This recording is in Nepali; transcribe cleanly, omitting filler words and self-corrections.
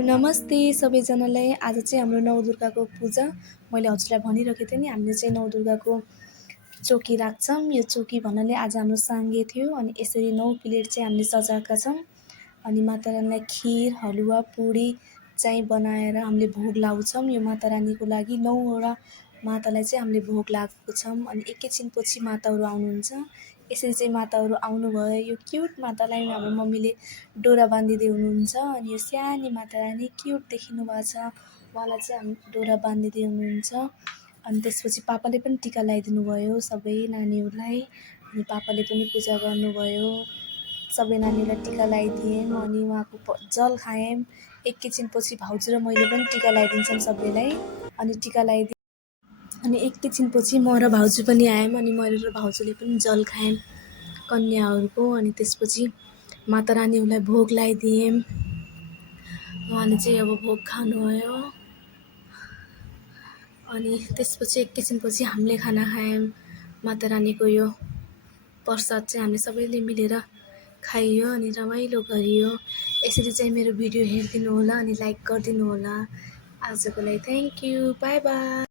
नमस्ते सबैजनालाई। आज चाहिँ हाम्रो नवदुर्गाको पूजा मैले हजुरलाई भनिरहेको थिएँ नि, हामीले चाहिँ नवदुर्गाको चौकी राख्छौँ। यो चौकी भन्नाले आज हाम्रो साङ्गे थियो अनि यसरी 9 प्लेट चाहिँ हामीले सजाएका छौँ। अनि माता रानीलाई खिर, हलुवा, पुडी चाहिँ बनाएर हामीले भोग लाउँछौँ। यो माता रानीको लागि 9वटा मातालाई चाहिँ हामीले भोग लगाएको छौँ। अनि एकैछिनपछि माताहरू आउनुहुन्छ। यसरी चाहिँ माताहरू आउनुभयो। यो क्युट मातालाई हाम्रो मम्मीले डोरा बाँधिदिए हुनुहुन्छ। अनि यो सानी माता रानी क्युट देखिनु भएको छ, उहाँलाई चाहिँ हामी डोरा बाँधिदिए हुनुहुन्छ। अनि त्यसपछि पापाले पनि टिका लगाइदिनु भयो सबै नानीहरूलाई। अनि पापाले पनि पूजा गर्नुभयो। सबै नानीलाई टिका लगाइदिएँ अनि उहाँको जल खायौँ। एकैछिनपछि भाउजू र मैले पनि टिका लगाइदिन्छौँ सबैलाई। अनि टिका लगाइदिएँ अनि एकैछिनपछि म र भाउजू पनि आयौँ। अनि मैले र भाउजूले पनि जल खायौँ कन्याहरूको। अनि त्यसपछि माता रानीहरूलाई भोग लगाइदिएँ। उहाँले चाहिँ अब भोग खानुभयो। अनि त्यसपछि एकैछिनपछि हामीले खाना खायौँ। माता रानीको यो प्रसाद चाहिँ हामीले सबैले मिलेर खाइयो अनि रमाइलो गरियो। यसरी चाहिँ मेरो भिडियो हेरिदिनु होला अनि लाइक गरिदिनु होला। आजको लागि थ्याङ्क यू, बाई बाई।